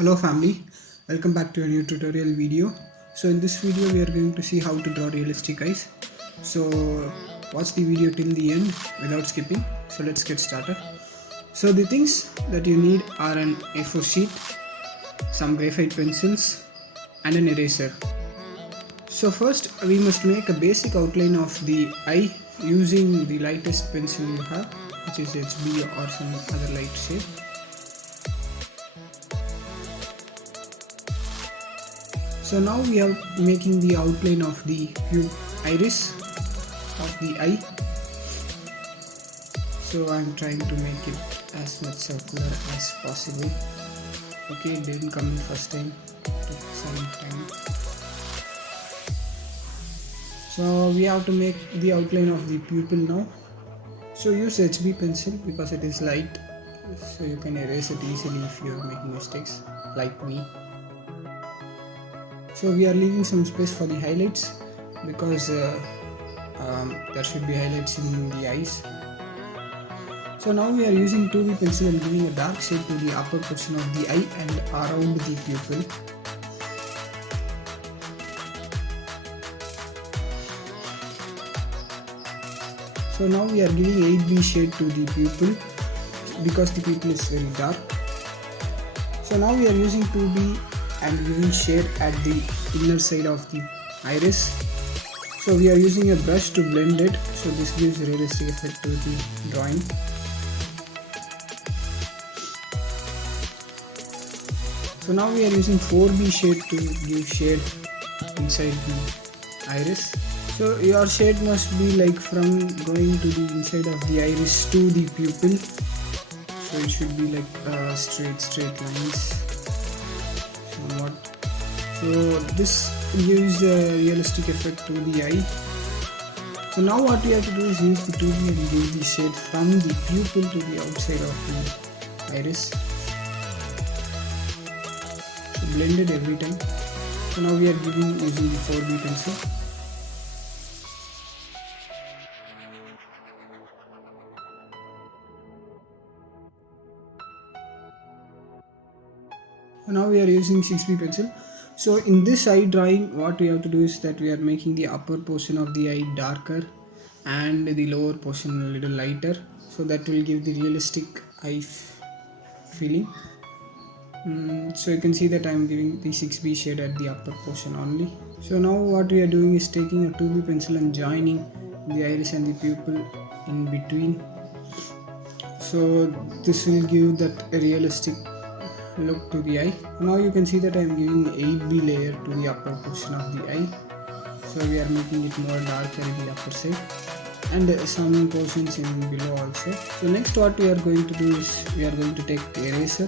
Hello family, welcome back to a new tutorial video. So in this video we are going to see how to draw realistic eyes. So watch the video till the end without skipping. So let's get started. So the things that you need are an A4 sheet, some graphite pencils and an eraser. So first we must make a basic outline of the eye using the lightest pencil you have, which is HB or some other light shade. So now we are making the outline of the iris of the eye. So I am trying to make it as much circular as possible. Okay, it didn't come in first time, it took some time. So we have to make the outline of the pupil now. So use HB pencil because it is light, so you can erase it easily if you are making mistakes like me. So we are leaving some space for the highlights because there should be highlights in the eyes. So now we are using 2B pencil and giving a dark shade to the upper portion of the eye and around the pupil. So now we are giving 8B shade to the pupil because the pupil is very dark. So now we are using 2B and giving shade at the inner side of the iris. So we are using a brush to blend it, so this gives a realistic effect to the drawing. So now we are using 4B shade to give shade inside the iris. So your shade must be like from going to the inside of the iris to the pupil. So it should be like straight lines. So this gives a realistic effect to the eye. So now what we have to do is use the 2B and give the shade from the pupil to the outside of the iris. So blend it every time. So now we are using the 4B pencil. So now we are using 6B pencil. So in this eye drawing, what we have to do is that we are making the upper portion of the eye darker and the lower portion a little lighter, so that will give the realistic eye feeling. So you can see that I am giving the 6B shade at the upper portion only. So now what we are doing is taking a 2B pencil and joining the iris and the pupil in between. So this will give that realistic look to the eye. Now you can see that I am giving 8B layer to the upper portion of the eye. So we are making it more darker in the upper side and some portions in below also. So next what we are going to do is we are going to take eraser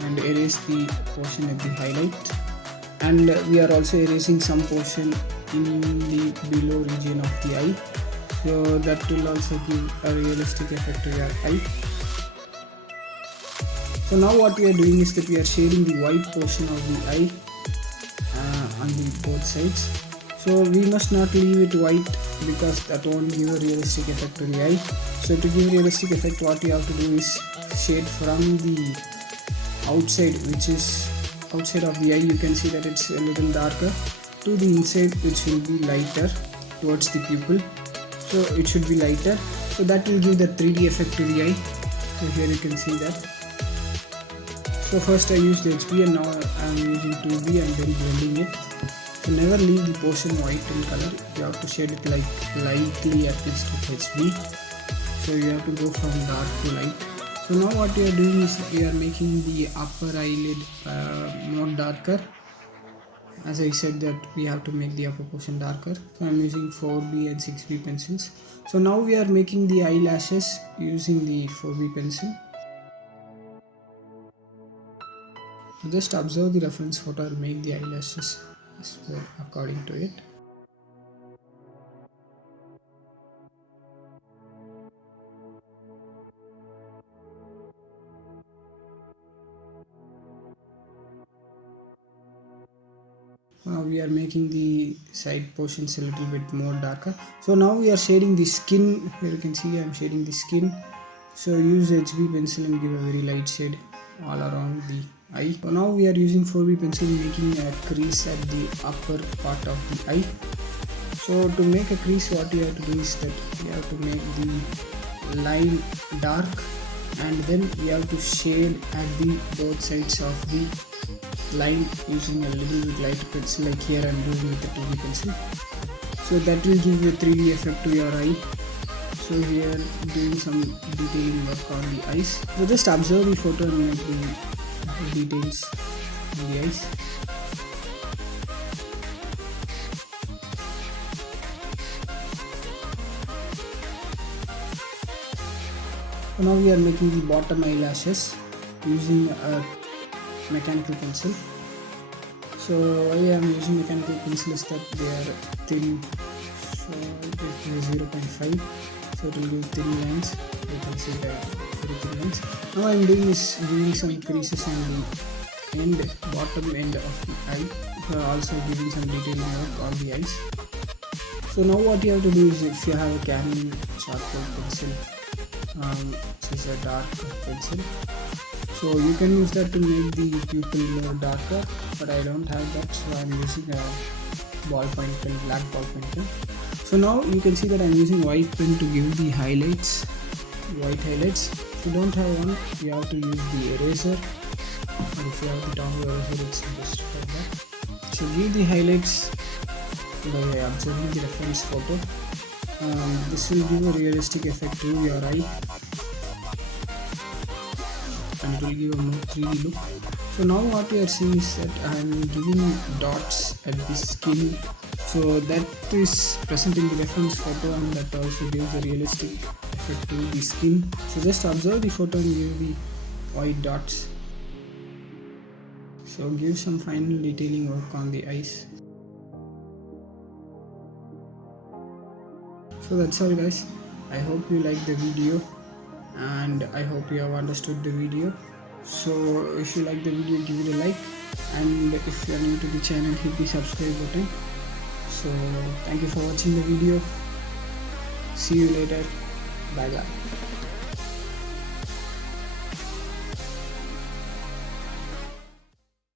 and erase the portion at the highlight, and we are also erasing some portion in the below region of the eye, so that will also give a realistic effect to your eye. So now what we are doing is that we are shading the white portion of the eye on the both sides. So we must not leave it white because that won't give a realistic effect to the eye. So to give realistic effect, what we have to do is shade from the outside, which is outside of the eye. You can see that it's a little darker, to the inside, which will be lighter towards the pupil. So it should be lighter. So that will give the 3D effect to the eye. So here you can see that. So first I used HB and now I am using 2B and then blending it. So never leave the portion white in color. You have to shade it like lightly at least with HB. So you have to go from dark to light. So now what we are doing is we are making the upper eyelid more darker. As I said that we have to make the upper portion darker. So I am using 4B and 6B pencils. So now we are making the eyelashes using the 4B pencil. Just observe the reference photo and make the eyelashes according to it. We are making the side portions a little bit more darker. So now we are shading the skin. Here you can see I am shading the skin. So use HB pencil and give a very light shade all around the eye. So now we are using 4B pencil, making a crease at the upper part of the eye. So to make a crease, what you have to do is that you have to make the line dark, and then you have to shade at the both sides of the line using a little bit lighter pencil, like here I'm doing with the 2B pencil. So that will give a 3D effect to your eye. So here doing some detailing work on the eyes. So just observe the photo and make the details on the eyes. So now we are making the bottom eyelashes using a mechanical pencil. So why I am using mechanical pencil is that they are thin. So it is 0.5. So it will give thin lines. You can see the very thin lines. Now I am doing is giving some creases on the bottom end of the eye. Also giving some detailing work on the eyes. So now what you have to do is, if you have a Canon charcoal pencil, which is a dark pencil, so you can use that to make the pupil more darker, but I don't have that, so I'm using a ballpoint pen, black ballpoint pen. So now you can see that I'm using white pen to give the highlights, white highlights. If you don't have one, you have to use the eraser, and if you have the tongue eraser, it's just like that. So give the highlights by observing the reference photo. This will give a realistic effect to your eye, and it will give a more 3D look. So now what we are seeing is that I am giving dots at the skin, so that is present in the reference photo, and that also gives a realistic effect to the skin. So just observe the photo and give the white dots. So give some final detailing work on the eyes. So that's all guys. I hope you liked the video, and I hope you have understood the video. So if you like the video, give it a like, and if you are new to the channel, hit the subscribe button. So thank you for watching the video. See you later. Bye bye.